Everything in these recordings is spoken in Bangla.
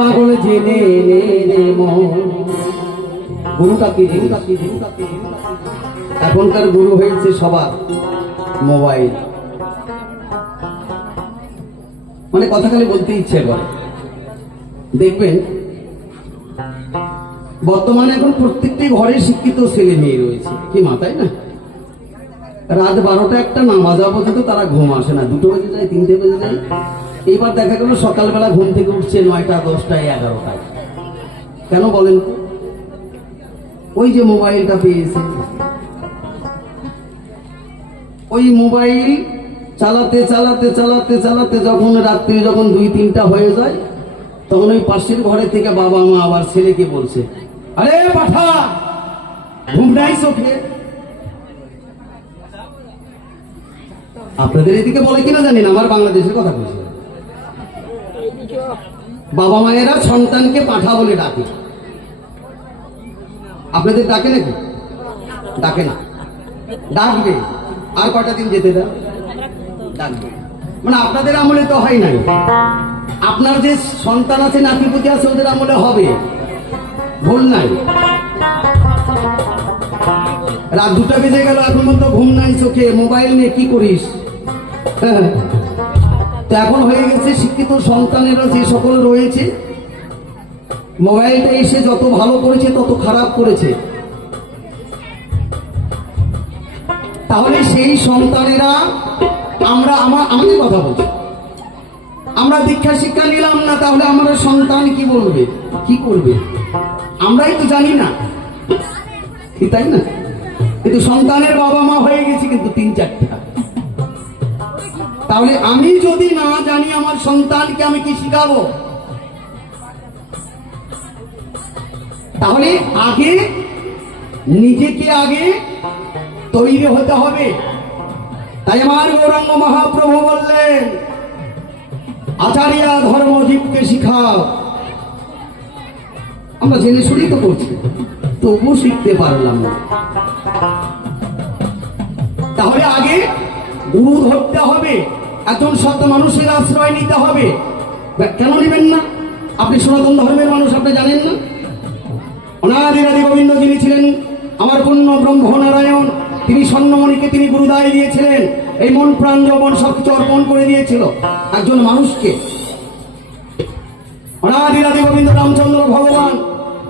পাগল জেনে নে রে মন। গুরুটা কি? এখনকার গুরু হয়েছে সবার মোবাইল। মানে কথা খালি বলতে ইচ্ছে করে। দেখবেন বর্তমানে এখন প্রত্যেকটি ঘরে শিক্ষিত ছেলে মেয়ে রয়েছে, কি মাথায় না? রাত 12টা 1টা না বাজা পর্যন্ত তারা ঘুম আসে না, 2টো বেজে যায়, 3টে বেজে যায়। এইবার দেখা গেল সকালবেলা ঘুম থেকে উঠছে 9টা 10টায় 11টায়। কেন বলেন তো? ওই যে মোবাইলটা পেয়েছে, ওই মোবাইল চালাতে চালাতে চালাতে চালাতে যখন রাত্রি যখন 2-3টা হয়ে যায়, তখন ওই পাশের ঘরে থেকে বাবা মা আবার ছেলেকে বলছে, আরে পাঠা, ঘুম নাই চোখে? আপনাদের এদিকে বলে কিনা জানি না, আমার বাংলাদেশের কথা বলছি। বাবা মায়েরা সন্তানকে পাঠা বলে ডাকে। আপনাদের ডাকে নাকি? ডাকে না, ডাকবে। আর কটা দিন যেতে দাও, ডাকবে। মানে আপনাদের আমলে তো হয় নাই, আপনার যে সন্তান আছে নাতিপুতি আছে ওদের আমলে হবে, ভুল নাই। রাত 2টা বেজে গেল, এখন পর্যন্ত ঘুম নাই চোখে, মোবাইল নিয়ে কি করিস? তো এখন হয়ে গেছে শিক্ষিত সন্তানেরা যে সকল রয়েছে, মোবাইলটা এসে যত ভালো করেছে তত খারাপ করেছে। তাহলে সেই সন্তানেরা, আমাদের কথা বলছি, আমরা দীক্ষা শিক্ষা নিলাম না, তাহলে আমাদের সন্তান কি বলবে, কি করবে আমরাই তো জানি না, তাই না? কিন্তু সন্তানের বাবা মা হয়ে গেছে কিন্তু 3-4টা। তাহলে আমি যদি না জানি আমার সন্তানকে আমি কি শিখাবো? তাহলে আগে নিজেকে আগে তৈরি হতে হবে। তাই আমার গৌরাঙ্গ মহাপ্রভু বললেন, আচার্যা ধর্ম জীবকে শিখাও। আমরা জেনে শুনি তো করছি, তবু শিখতে পারলাম না। তাহলে আগে গুরু ধরতে হবে, একজন সত্য মানুষের আশ্রয় নিতে হবে। কেন নেবেন না? আপনি সনাতন ধর্মের মানুষ, আপনি জানেন না? অনাদিরাদি গোবিন্দ যিনি ছিলেন আমার পূর্ণ ব্রহ্ম নারায়ণ, তিনি স্বর্ণমণিকে তিনি গুরুদায় দিয়েছিলেন। এই মন প্রাণ যৌবন সবকিছু অর্পণ করে দিয়েছিল একজন মানুষকে। অনাদিরাদি গোবিন্দ রামচন্দ্র ভগবান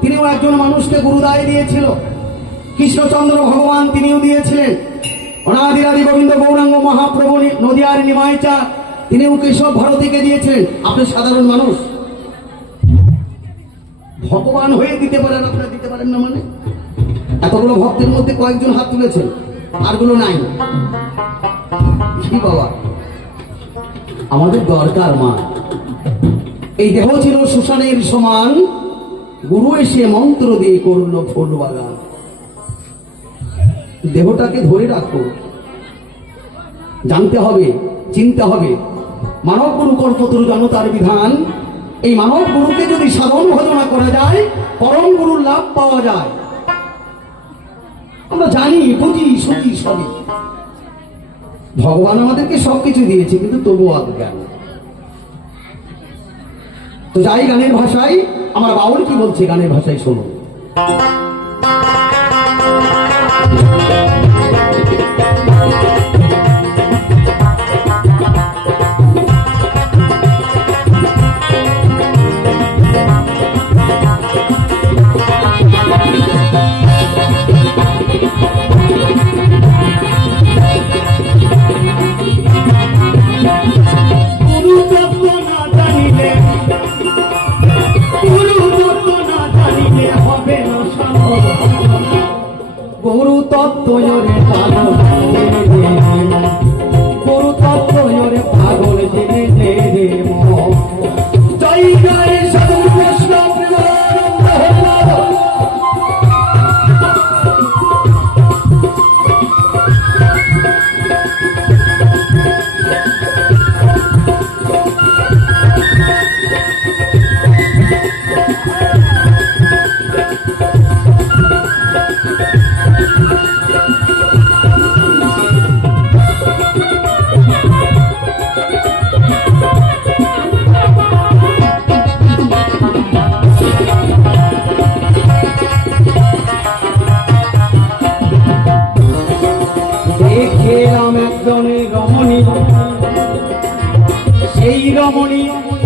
তিনিও একজন মানুষকে গুরুদায় দিয়েছিল। কৃষ্ণচন্দ্র ভগবান তিনিও দিয়েছিলেন। অনাদিরাদি গোবিন্দ গৌরাঙ্গ মহাপ্রভু নদিয়ার নিমাইচা তিনিও কেশব ভারতীকে দিয়েছিলেন। আপনি সাধারণ মানুষ, ভগবান হয়ে দিতে পারেন, আপনারা দিতে পারেন না? মানে এতগুলো ভক্তের মধ্যে কয়েকজন হাত তুলেছেন, আরগুলো নাই। কি বাবা, আমাদের দরকার মা। এই দেহ ছিল শ্মশানের সমান, গুরু এসে মন্ত্র দিয়ে করল ফুল বাগান। দেহটাকে ধরে রাখো, জানতে হবে, চিনতে হবে। মানব গুরু কল্পতরু জানো তার বিধান। এই মানব গুরুকে যদি সাধন ভজনা করা যায়, পরম গুরুর লাভ পাওয়া যায়। আমরা জানি, বুঝি, শুনি সবই। ভগবান আমাদেরকে সবকিছু দিয়েছে, কিন্তু তবুও অজ্ঞান। তো যাই গানের ভাষায়, আমার বাউল কি বলছে গানের ভাষায় শোনো। হবে না।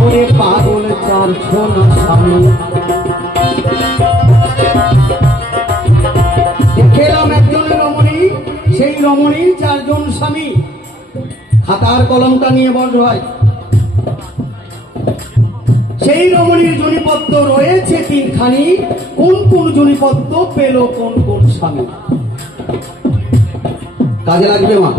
ওরে পাগল চারজন স্বামী। দেখলাম একজন রমণী, সেই রমণীর চারজন স্বামী। খাতার কলমটা নিয়ে বস ভাই। সেই রমণীর জনিপত্র রয়েছে তিনখানি। কোন কোন জনিপত্র পেল কোন কোন স্বামী? কাজে লাগবে মা।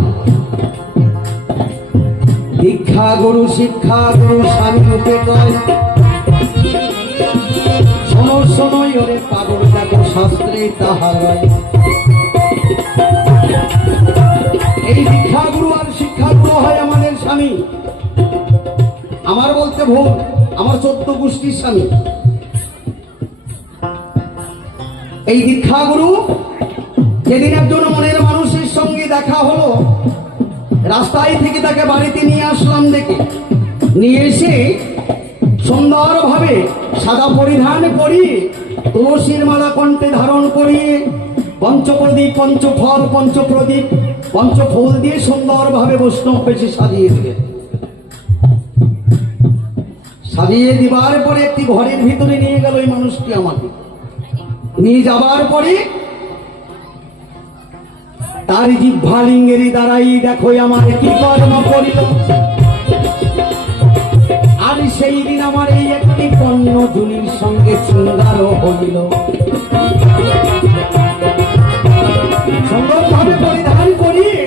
দীক্ষা গুরু শিক্ষা গুরু স্বামী রূপে কয়, শোনো শোনোই ওরে পাগল দেখো শাস্ত্রে তাহা রয়। এই দীক্ষা গুরু আর শিক্ষা গুরু হয় আমাদের স্বামী। আমার বলতে ভুল, আমার 14 গোষ্ঠীর স্বামী। এই দীক্ষা গুরু যেদিন একজন মনের মানুষের সঙ্গে দেখা হলো, রাস্তায় থেকে তাকে বাড়িতে নিয়ে আসলাম। দেখে নিয়ে এসে সুন্দরভাবে সাদা পরিধান করিয়ে, তুলসীর মালা কণ্ঠে ধারণ করিয়ে, পঞ্চপ্রদীপ পঞ্চফল পঞ্চপ্রদীপ পঞ্চফুল দিয়ে সুন্দরভাবে বৈষ্ণব বেশি সাজিয়ে দিলেন। সাজিয়ে দিবার পরে একটি ঘরের ভিতরে নিয়ে গেল ওই মানুষটি। আমাকে নিয়ে যাবার পরে তার জিহ্বা লিঙ্গের দ্বারাই দেখো আমার কি কর্ম করিল। আর সেই দিন আমার এই একটি কর্ণ জুনির সঙ্গে শৃঙ্গার হইল। সুন্দরভাবে পরিধান করিয়ে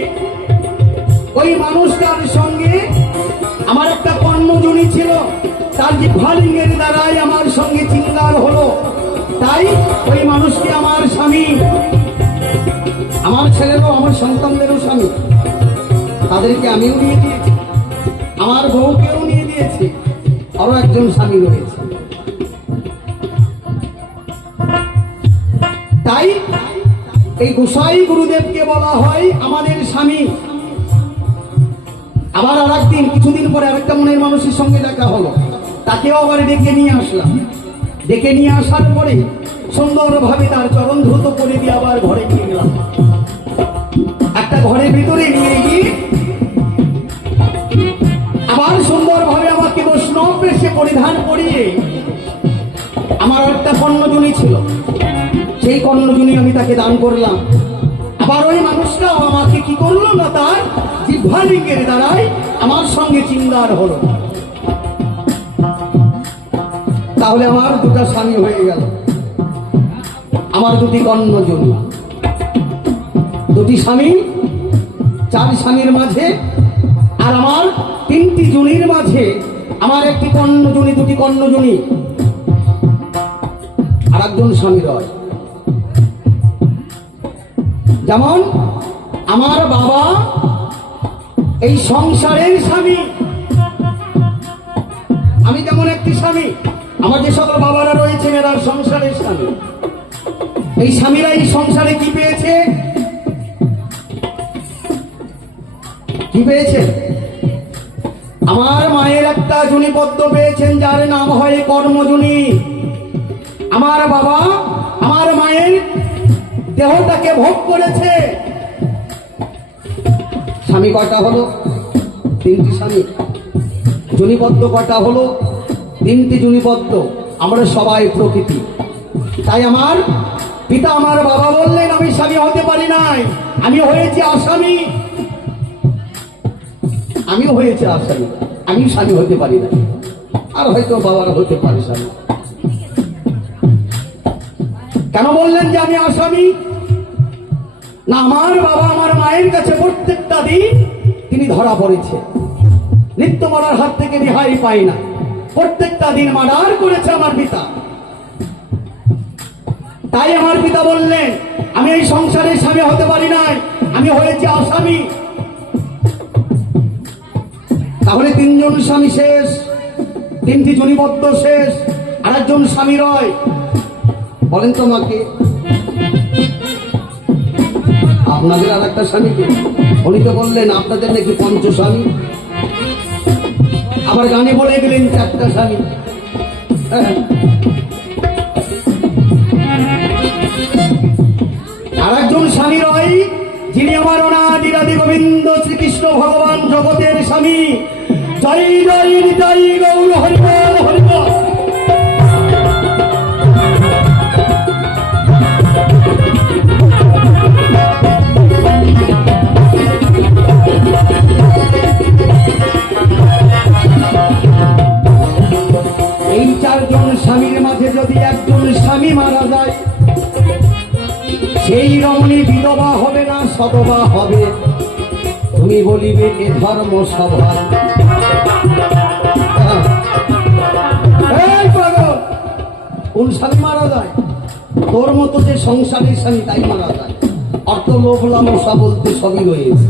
ওই মানুষটার সঙ্গে আমার একটা কর্ণজুনি ছিল, তার জিহ্বা লিঙ্গের দ্বারাই আমার সঙ্গে শৃঙ্গার হলো। তাই ওই মানুষটি আমার স্বামী। আমার ছেলেরও আমার সন্তানদেরও স্বামী। তাদেরকে আমিও নিয়ে দিয়েছি, আমার বউকেও নিয়ে দিয়েছি, আরো একজন স্বামী রয়েছে। তাই এই গোসাই গুরুদেবকে বলা হয় আমাদের স্বামী। আবার আর একদিন কিছুদিন পরে আরেকটা মনের মানুষের সঙ্গে দেখা হলো, তাকেও আবার ডেকে নিয়ে আসলাম। ডেকে নিয়ে আসার পরে সুন্দরভাবে তার চরণ ধৃত করে দিয়ে আবার ঘরে নিয়ে গেলাম। একটা ঘরের ভিতরে নিয়ে গিয়ে আবার সুন্দরভাবে আমাকে বৈষ্ণব বেশে পরিধান করিয়ে, আমার একটা কর্ণজুনি ছিল, সেই কর্ণজুনি আমি তাকে দান করলাম। আবার ওই মানুষটাও আমাকে কি করলো না, তার জিহ্বা লিঙ্গের দ্বারাই আমার সঙ্গে চিঙ্গার হলো। তাহলে আমার দুটা স্বামী হয়ে গেল, আমার দুটি কর্ণজুনি। দুটি স্বামী, 4 স্বামীর মাঝে, আর আমার 3টি জুনির মাঝে আমার একটি কর্ণজুনি, দুটি কর্ণজুনি, আর একজন স্বামী রয়। যেমন আমার বাবা এই সংসারের স্বামী, আমি যেমন একটি স্বামী। আমার যে সকল বাবারা রয়েছেন এরা সংসারের স্বামী। এই স্বামীরা এই সংসারে কি পেয়েছে? কি পেয়েছে? আমার মায়ের একটা জুনিপদ্ম পেয়েছেন, যার নাম হয় কর্মজুনি। আমার বাবা আমার মায়ের দেহটাকে ভোগ করেছে। স্বামী কয়টা হলো? 3টি স্বামী। জুনিপদ্ম কয়টা হলো? 3টি জুনিপদ্ম। আমরা সবাই প্রকৃতি। তাই আমার পিতা আমার বাবা বললেন আমি স্বামী হতে পারি নাই, আমি হয়েছি আসামি। আমিও হয়েছে আসামি, আমি স্বামী হতে পারি না। আর হয়তো বাবারা হতে পারে স্বামী। কেন বললেন যে আমি আসামি? না, আমার বাবা আমার মায়ের কাছে প্রত্যেকটা দিন তিনি ধরা পড়েছে, নিত্য মারার হাত থেকে রেহাই পাই না। প্রত্যেকটা দিন মার্ডার করেছে আমার পিতা। তাই আমার পিতা বললেন আমি এই সংসারের স্বামী হতে পারি নাই, আমি হয়েছি আসামি। তাহলে 3 জন স্বামী শেষ, 3টি জুনিপদ্ম শেষ, আর একজন স্বামী রয়। বলেন তো মাকে, আপনাদের আর একটা স্বামীকে? উনি তো বললেন আপনাদের নাকি 5 স্বামী, আবার গানে বলে গেলেন 4টা স্বামী। আর একজন স্বামী রয়, যিনি আমার অনাদিরাদি গোবিন্দ শ্রীকৃষ্ণ ভগবান জগতের স্বামী, জয় জয় জয় গৌর হরিবল হরিবল। এই চারজন স্বামীর মাঝে যদি একজন স্বামী মারা যায়, সেই রমণী বিধবা হবে না সধবা হবে। তুমি বলিবে এ ধর্ম সভা। কোন স্বামী মারা যায়? তোর মতো যে সংসারের স্বামী তাই মারা যায়। অর্থ লোভ লালসা বলতে সবই রয়েছে।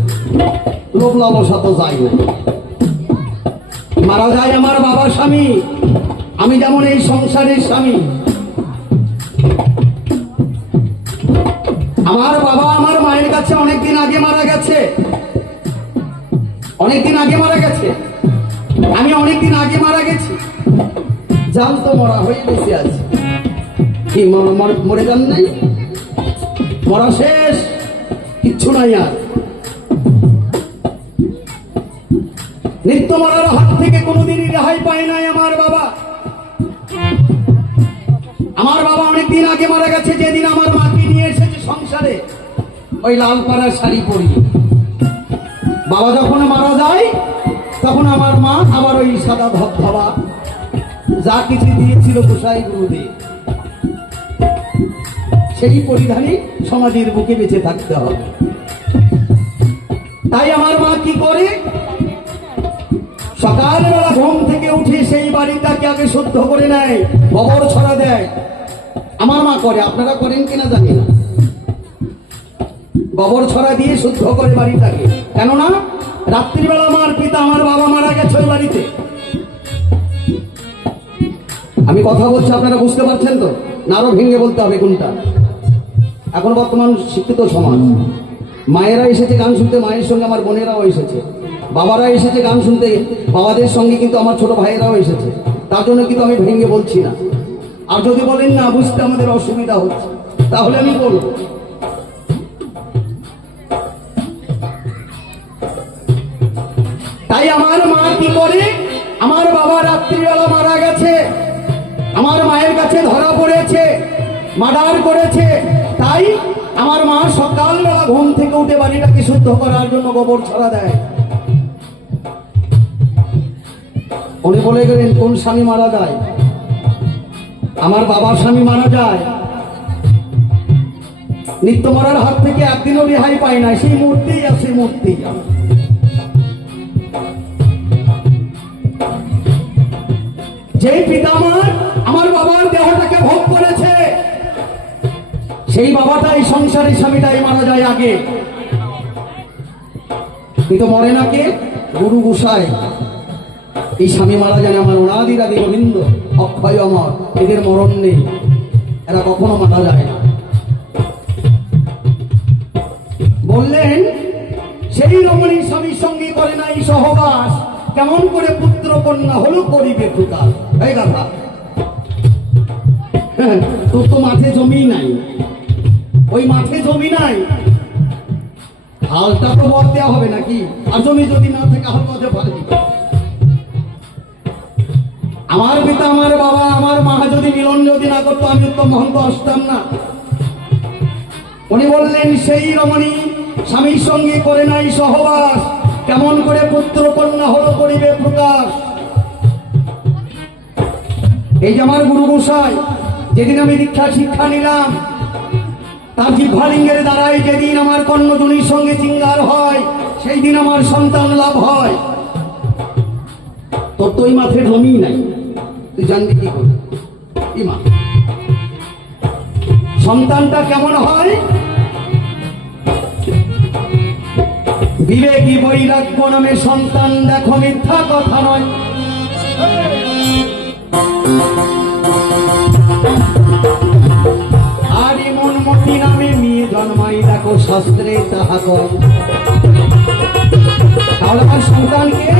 লোভ লালসা তো যাই না, মারা যায় আমার বাবা স্বামী। আমি যেমন এই সংসারের স্বামী। আমার বাবা আমার মায়ের কাছে অনেকদিন আগে মারা গেছে, অনেকদিন আগে মারা গেছে। আমি অনেকদিন আগে মারা গেছি, জান তো মরা হয়ে বেঁচে আছে। কি মরে যান নাই? মরা শেষ, কিচ্ছু নাই আর। নিত্য মরার হাত থেকে কোনোদিনই রেহাই পায় নাই আমার বাবা। আমার বাবা অনেকদিন আগে মারা গেছে। যেদিন আমার মাকে নিয়ে এসেছে সংসারে, ওই লাল পাড়ার শাড়ি পরিয়ে। বাবা যখন মারা যায় তখন আমার মা আবার ওই সাদা ধবধবা যা কিছু দিয়েছিল গোসাই গুরুদেব, সেই পরিধানে সমাজের বুকে বেঁচে থাকতে হবে। তাই আমার মা কি করে, সকালবেলা ঘুম থেকে উঠে সেই বাড়িটাকে আগে শুদ্ধ করে নেয়, গোবর ছড়া দেয়। আমার মা করে, আপনারা করেন কিনা জানি না। গোবর ছড়া দিয়ে শুদ্ধ করে বাড়িটাকে। কেননা রাত্রিবেলা আমার পিতা আমার বাবা মারা গেছে ওই বাড়িতে। আমি কথা বলছি, আপনারা বুঝতে পারছেন তো? না আরো ভেঙে বলতে হবে কোনটা? এখন বর্তমান শিক্ষিত সমাজ, মায়েরা এসেছে গান শুনতে, মায়ের সঙ্গে আমার বোনেরাও এসেছে। বাবারা এসেছে গান শুনতে, বাবাদের সঙ্গে কিন্তু আমার ছোট ভাইয়েরাও এসেছে। তার জন্য কিন্তু আমি ভেঙে বলছি না। আর যদি বলেন না বুঝতে আমাদের অসুবিধা হচ্ছে, তাহলে আমি বলব। তাই আমার মা কি করে, আমার বাবা রাত্রিবেলা মারা গেছে, আমার মায়ের কাছে ধরা পড়েছে, মার্ডার করেছে। তাই আমার মা সকালবেলা ঘুম থেকে উঠে বাড়িটাকে শুদ্ধ করার জন্য গোবর ছড়া দেয়। উনি বলে গেলেন কোন স্বামী মারা যায়? আমার বাবার স্বামী মারা যায়। নিত্য মরার হাত থেকে একদিনও রেহাই পায় না, সেই মূর্তিই আছে, মূর্তি। যে পিতা আমার বাবার দেহটাকে ভোগ করেছে, সেই বাবাটাই সংসারের স্বামীটাই মারা যায় আগে। কিন্তু মরে না কে? গুরু গোসাই। এই স্বামী মারা যায় আমার অনাদিরাদি গোবিন্দ, অক্ষয় অমর, এদের মরণ নেই, এরা কখনো মারা যায় না। বললেন সেই রমণীর স্বামীর সঙ্গে করে নাই সহবাস, কেমন করে পুত্র কন্যা হলো করিবে প্রকাশ। এই কথা তোর তো মাঠে জমি নাই, ওই মাঠে জমি নাই, হালটা তো বর দেওয়া হবে নাকি? আর জমি যদি না থাকে হাল মধ্যে পারবি। আমার পিতা আমার বাবা আমার মা যদি মিলন যদি না করতো, আমি তো মহন্ত আসতাম না। উনি বললেন সেই রমণী স্বামীর সঙ্গে করে নাই সহবাস, কেমন করে পুত্র কন্যা হলো করিবে প্রকাশ। এই যে আমার গুরু গোসাই, যেদিন আমি দীক্ষা শিক্ষা নিলাম, তার জিহ্বালিঙ্গের দ্বারাই যেদিন আমার কর্ণজনীর সঙ্গে চিঙ্গার হয়, সেই দিন আমার সন্তান লাভ হয়। তোর তো ওই মাঠে জমি নাই, তুই জানবি কি করে? কি মা সন্তানটা কেমন হয়? বিবেকী বৈরাগ্য নামে সন্তান দেখো, মিথ্যা কথা নয়। আর মনমতি নামে মেয়ে জন্মাই দেখো, শাস্ত্রে তাহা কর। তাহলে আমার সন্তানকে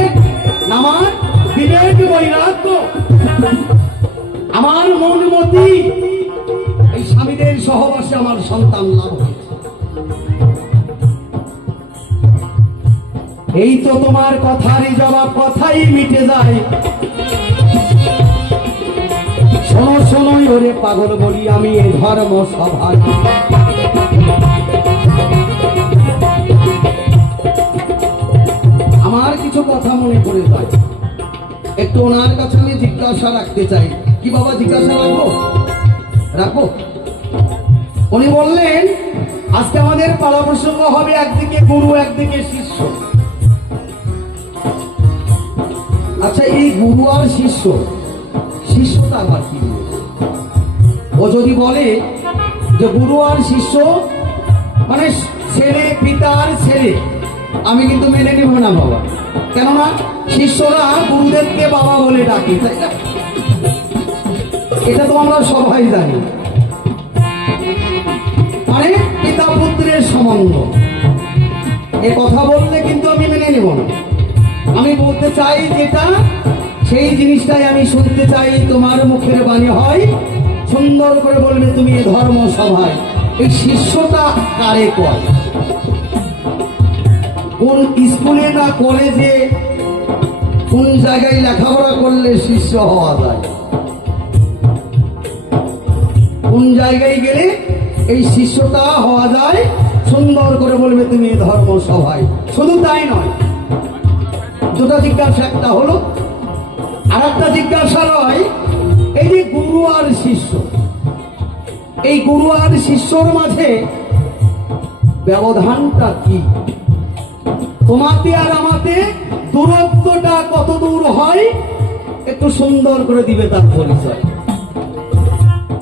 আমার বিবেক বৈরাগ্য, আমার মনমতি, এই স্বামীদের সহবাসে আমার সন্তান লাভ হয়েছে। এই তো তোমার কথারই জবাব কথাই মিটে যায়। শোনো শোনো ওরে পাগল বলি আমি এই ধর্ম সভায়। আমার কিছু কথা মনে পড়ে যায়, একটু ওনার কাছে আমি জিজ্ঞাসা রাখতে চাই। কি বাবা জিজ্ঞাসা রাখবো? রাখবো। উনি বললেন আজকে আমাদের পালা প্রসঙ্গ হবে একদিকে গুরু একদিকে শিষ্য। আচ্ছা এই গুরু আর শিষ্য, শিষ্যটা আবার কি? ও যদি বলে যে গুরু আর শিষ্য মানে ছেলে পিতার ছেলে, আমি কিন্তু মেনে নেব না বাবা। কেননা শিষ্যরা গুরুদেবকে বাবা বলে ডাকে, তাই না? এটা তো আমরা সবাই জানি, মানে পিতা পুত্রের সম্বন্ধ। এ কথা বললে কিন্তু আমি মেনে নেব না। আমি বলতে চাই যেটা সেই জিনিসটাই আমি শুনতে চাই। তোমার মুখের বাণী হয় সুন্দর করে বলবে তুমি এ ধর্ম সভায়। এই শিষ্যটা কারে কয়? কোন স্কুলে না কলেজে কোন জায়গায় লেখাপড়া করলে শিষ্য হওয়া যায়? কোন জায়গায় গেলে এই শিষ্যটা হওয়া যায়? সুন্দর করে বলবে তুমি এ ধর্ম সভায়। শুধু তাই নয়, দুটা জিজ্ঞাসা, একটা হলো আর একটা জিজ্ঞাসা নয় এই যে গুরু আর শিষ্য, এই গুরু আর শিষ্যর মাঝে ব্যবধানটা কি? তোমাতে আর আমাতে দূরত্বটা কত দূর হয় একটু সুন্দর করে দিবে তার পরিচয়।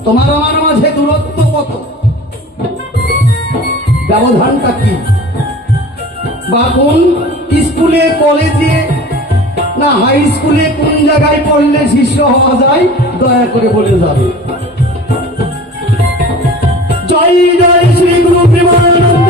তোমার আমার মাঝে দূরত্ব কত, ব্যবধানটা কি? বা কোন স্কুলে কলেজে না হাই স্কুলে কোন জায়গায় পড়লে শিষ্য হওয়া যায় দয়া করে বলে যাবে। জয় জয় শ্রী গুরু প্রেমানন্দ।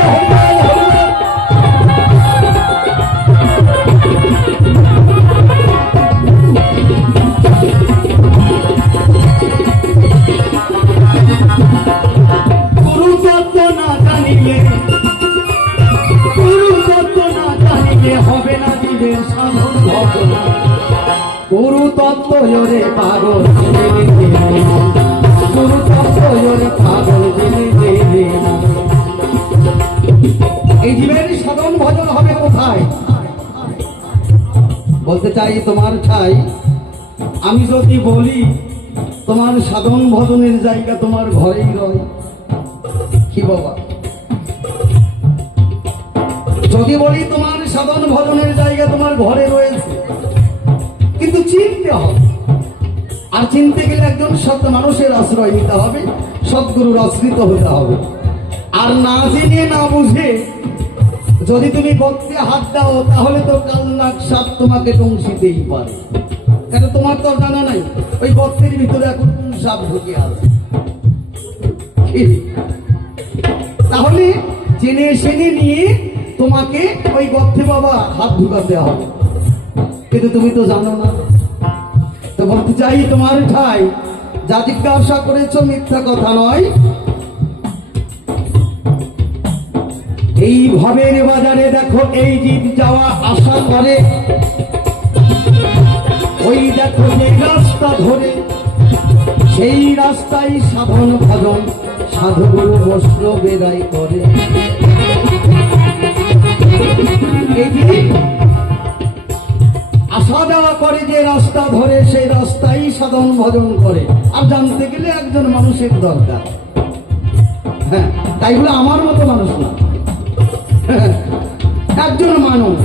গুরু তত্ত্ব না জানিলে, গুরু তত্ত্ব না জানিলে হবে না জীবের সাধন ঘটনা। গুরু তত্ত্ব জোরে পাগল গুরু তত্ত্ব জোরে পাগল এই জীবের সাধন ভজন হবে কোথায়? বলতে চাই তোমার ঠাই আমি যদি বলি তোমার সাধন ভজনের জায়গা তোমার ঘরেই রয়। কি বাবা? যদি বলি তোমার সাধন ভজনের জায়গা তোমার ঘরে রয়েছে, কিন্তু চিনতে হবে। আর চিনতে গেলে একজন সৎ মানুষের আশ্রয় নিতে হবে, সদ্গুরুর আশ্রিত হতে হবে। আর না জেনে না বুঝে যদি তুমি গর্তে হাত দাও তাহলে তো কালনাক সাপ তোমাকে ডংসিতেই পারে। কেন তোমার তো জানা নাই ওই গর্তের ভিতরে এখন কোন সাপ ঢুকে আছে। তাহলে জেনে জেনে নিয়ে তোমাকে ওই গর্তে বাবা হাত ঢুকাতে হবে, কিন্তু তুমি তো জানো না। তো বলতে চাই তোমার ঠাই যা জিজ্ঞাসা করেছো মিথ্যা কথা নয়। এই ভবের বাজারে দেখো এই জীব যাওয়া আশা করে, ওই দেখো যে রাস্তা ধরে সেই রাস্তায় সাধন ভজন সাধুগুরু বস্ত্র বেদায় করে। এই জীব আসা যাওয়া করে যে রাস্তা ধরে সেই রাস্তায় সাধন ভজন করে। আর জানতে গেলে একজন মানুষের দরকার। হ্যাঁ, তাই বলে আমার মতো মানুষ না, একজন মানুষ।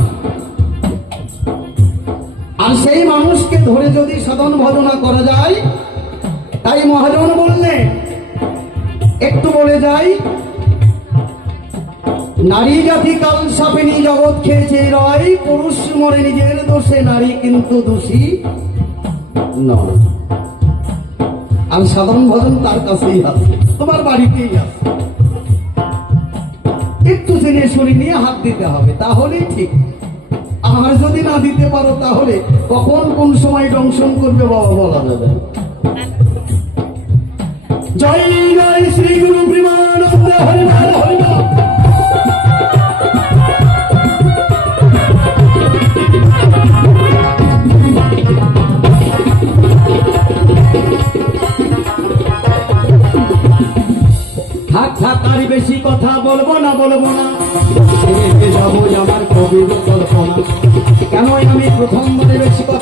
আর সেই মানুষকে ধরে যদি সাধন ভজনা করা যায়, তাই মহাজন বললেন একটু বলে যাই, নারী জাতি কাল সাপেনি জগৎ খেয়েছে রয়, পুরুষ মরে নিজের দোষে নারী কিন্তু দোষী নয়। আর সাধন ভজন তার কাছেই আছে, তোমার বাড়িতেই আছে। একটু জেনে শুনে নিয়ে হাত দিতে হবে, তাহলেই ঠিক। আর যদি না দিতে পারো তাহলে কখন কোন সময় দংশন করবে বাবা বলা যাবে। জয় জয় শ্রী গুরু প্রেমানন্দ। হরি বল হরি বল। কথা বলবো না যাবো আমার কবির কল্পনা। কেন আমি প্রথমবারে বেশি কথা